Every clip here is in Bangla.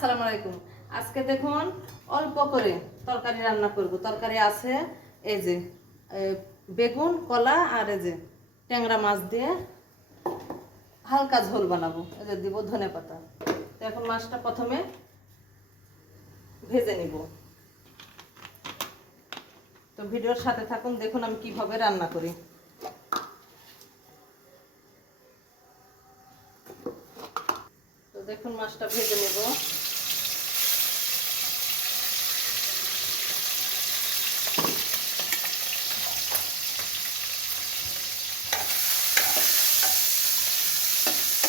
আসসালামু আলাইকুম। আজকে দেখুন অল্প করে তরকারি রান্না করব। তরকারি আছে এই যে বেগুন, কলা আর এই যে ট্যাংরা মাছ দিয়ে হালকা ঝোল বানাবো। এই যে দিব ধনেপাতা। তো এখন মাছটা প্রথমে ভেজে নিব। তো ভিডিওর সাথে থাকুন, দেখুন আমি কিভাবে রান্না করি। তো দেখুন মাছটা ভেজে নেব।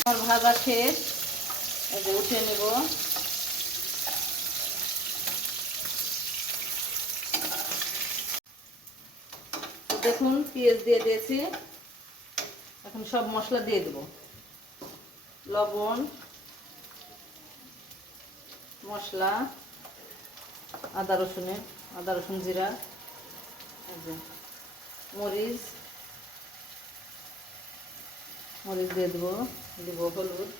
আমার ভাজা শেষ, এই যে উঠিয়ে নেব। তো দেখুন পেঁয়াজ দিয়ে দিয়েছি। এখন সব মশলা দিয়ে দেব। লবণ, মশলা, আদা রসুন জিরা, মরিচ দিয়ে দেবো। হলুদ।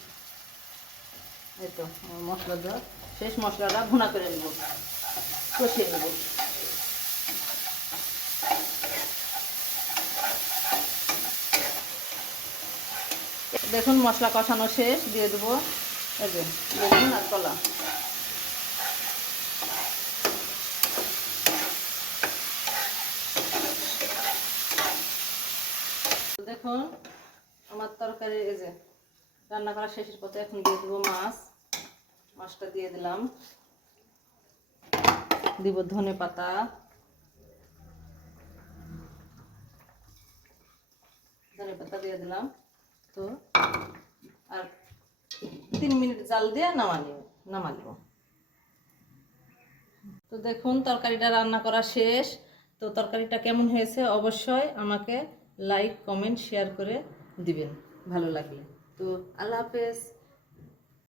এই তো মশলাটা শেষ। মশলাটা ভুনা করে নেব, কষিয়ে নেব। দেখুন মশলা কষানো শেষ, দিয়ে দেবো এই যে বেগুন আর কলা। দেখুন আমার তরকারি এই যে রান্না করা শেষের পথে। এখন দিয়ে দেবো মাছটা দিয়ে দিলাম। দিব ধনেপাতা, দিয়ে দিলাম। তো আর 3 মিনিট জাল দিয়ে নামালিব। তো দেখুন তরকারিটা রান্না করা শেষ। তো তরকারিটা কেমন হয়েছে অবশ্যই আমাকে লাইক, কমেন্ট, শেয়ার করে দিবেন ভালো লাগলে। তো আল্লাহ হাফেজ।